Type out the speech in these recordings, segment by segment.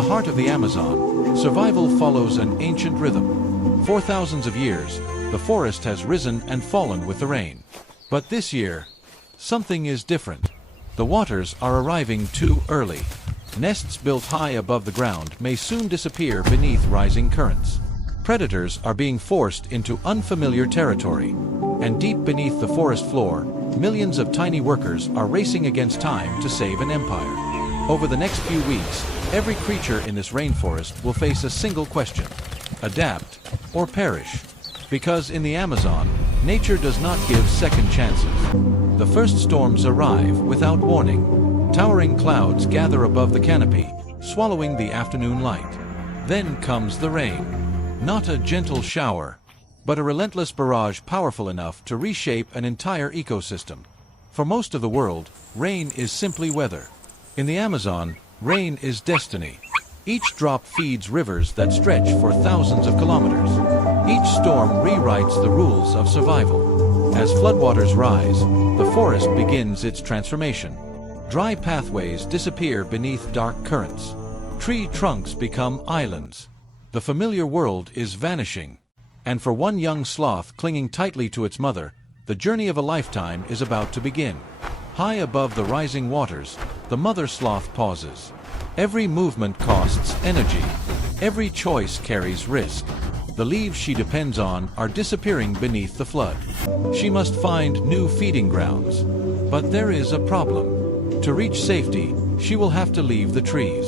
the heart of the Amazon, survival follows an ancient rhythm. For thousands of years, the forest has risen and fallen with the rain. But this year, something is different. The waters are arriving too early. Nests built high above the ground may soon disappear beneath rising currents. Predators are being forced into unfamiliar territory. And deep beneath the forest floor, millions of tiny workers are racing against time to save an empire. Over the next few weeks, every creature in this rainforest will face a single question: adapt or perish. Because in the Amazon, nature does not give second chances. The first storms arrive without warning. Towering clouds gather above the canopy, swallowing the afternoon light. Then comes the rain. Not a gentle shower, but a relentless barrage powerful enough to reshape an entire ecosystem. For most of the world, rain is simply weather. In the Amazon, rain is destiny. Each drop feeds rivers that stretch for thousands of kilometers. Each storm rewrites the rules of survival. As floodwaters rise, the forest begins its transformation. Dry pathways disappear beneath dark currents. Tree trunks become islands. The familiar world is vanishing. And for one young sloth clinging tightly to its mother, the journey of a lifetime is about to begin. High above the rising waters, the mother sloth pauses. Every movement costs energy. Every choice carries risk. The leaves she depends on are disappearing beneath the flood. She must find new feeding grounds. But there is a problem. To reach safety, she will have to leave the trees.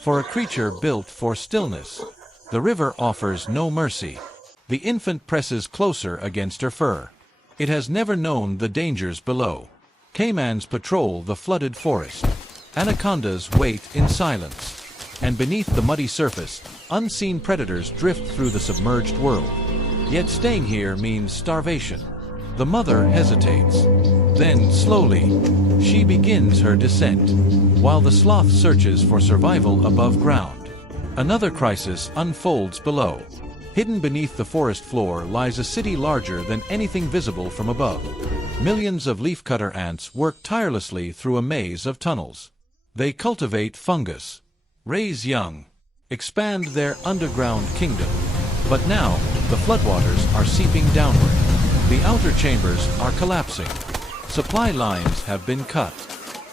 For a creature built for stillness, the river offers no mercy. The infant presses closer against her fur. It has never known the dangers below. Caimans patrol the flooded forest. Anacondas wait in silence. And beneath the muddy surface, unseen predators drift through the submerged world. Yet staying here means starvation. The mother hesitates. Then, slowly, she begins her descent, while the sloth searches for survival above ground. Another crisis unfolds below. Hidden beneath the forest floor lies a city larger than anything visible from above. Millions of leafcutter ants work tirelessly through a maze of tunnels. They cultivate fungus, raise young, expand their underground kingdom. But now, the floodwaters are seeping downward. The outer chambers are collapsing. Supply lines have been cut.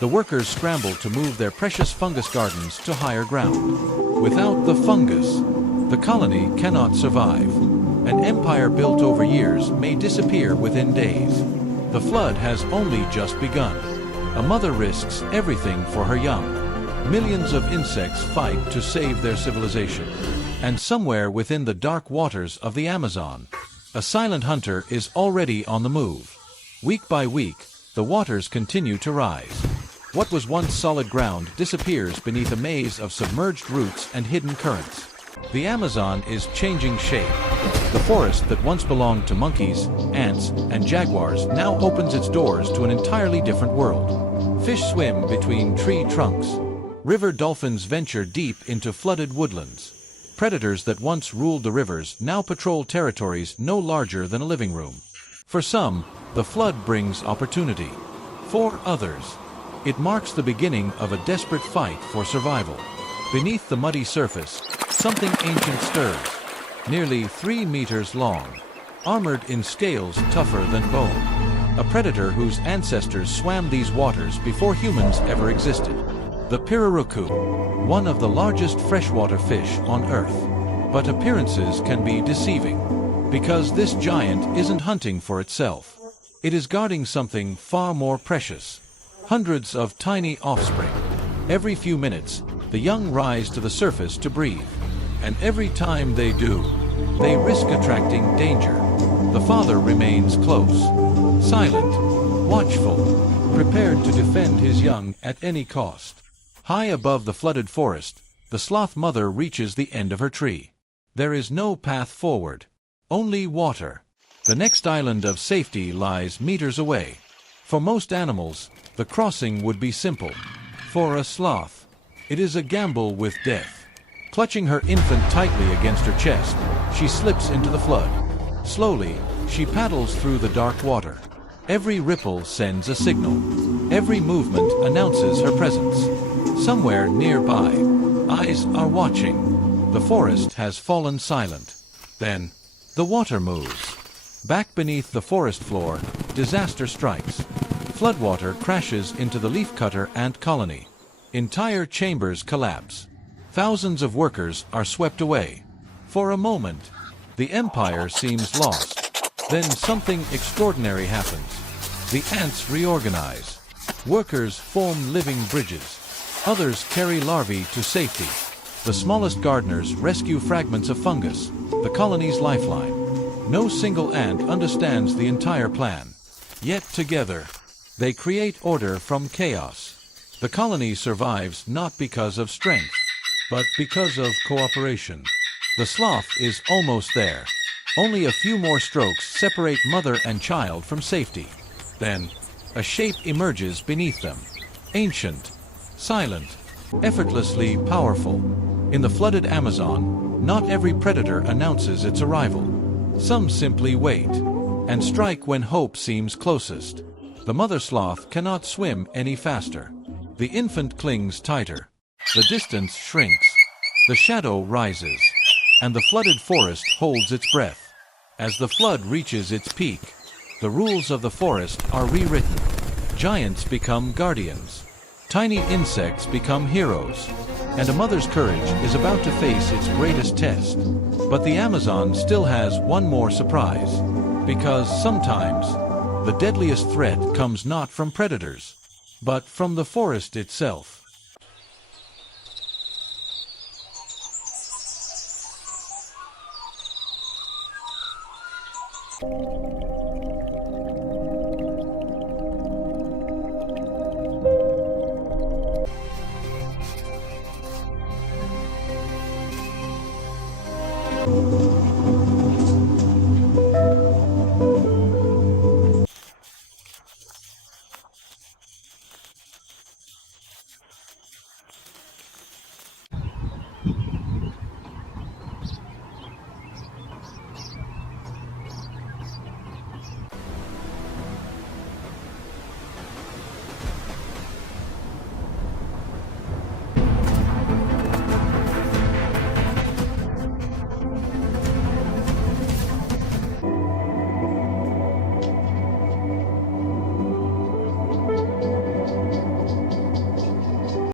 The workers scramble to move their precious fungus gardens to higher ground. Without the fungus, the colony cannot survive. An empire built over years may disappear within days. The flood has only just begun. A mother risks everything for her young. Millions of insects fight to save their civilization. And somewhere within the dark waters of the Amazon, a silent hunter is already on the move. Week by week, the waters continue to rise. What was once solid ground disappears beneath a maze of submerged roots and hidden currents. The Amazon is changing shape. The forest that once belonged to monkeys, ants, and jaguars now opens its doors to an entirely different world. Fish swim between tree trunks. River dolphins venture deep into flooded woodlands. Predators that once ruled the rivers now patrol territories no larger than a living room. For some, the flood brings opportunity. For others, it marks the beginning of a desperate fight for survival. Beneath the muddy surface, something ancient stirs. Nearly 3 meters long, armored in scales tougher than bone. A predator whose ancestors swam these waters before humans ever existed. The pirarucu, one of the largest freshwater fish on Earth. But appearances can be deceiving, because this giant isn't hunting for itself. It is guarding something far more precious. Hundreds of tiny offspring. Every few minutes, the young rise to the surface to breathe. And every time they do, they risk attracting danger. The father remains close, silent, watchful, prepared to defend his young at any cost. High above the flooded forest, the sloth mother reaches the end of her tree. There is no path forward, only water. The next island of safety lies meters away. For most animals, the crossing would be simple. For a sloth, it is a gamble with death. Clutching her infant tightly against her chest, she slips into the flood. Slowly, she paddles through the dark water. Every ripple sends a signal. Every movement announces her presence. Somewhere nearby, Eyes are watching. The forest has fallen silent. Then, the water moves. Back beneath the forest floor, disaster strikes. Floodwater crashes into the leafcutter ant colony. Entire chambers collapse. Thousands of workers are swept away. For a moment, the empire seems lost. Then something extraordinary happens. The ants reorganize. Workers form living bridges. Others carry larvae to safety. The smallest gardeners rescue fragments of fungus, the colony's lifeline. No single ant understands the entire plan. Yet together, they create order from chaos. The colony survives not because of strength, but because of cooperation. The sloth is almost there. Only a few more strokes separate mother and child from safety. Then, a shape emerges beneath them. Ancient, silent, effortlessly powerful. In the flooded Amazon, not every predator announces its arrival. Some simply wait, and strike when hope seems closest. The mother sloth cannot swim any faster. The infant clings tighter. The distance shrinks. The shadow rises, and the flooded forest holds its breath. As the flood reaches its peak, the rules of the forest are rewritten. Giants become guardians. Tiny insects become heroes. And a mother's courage is about to face its greatest test. But the Amazon still has one more surprise. Because sometimes, the deadliest threat comes not from predators, but from the forest itself.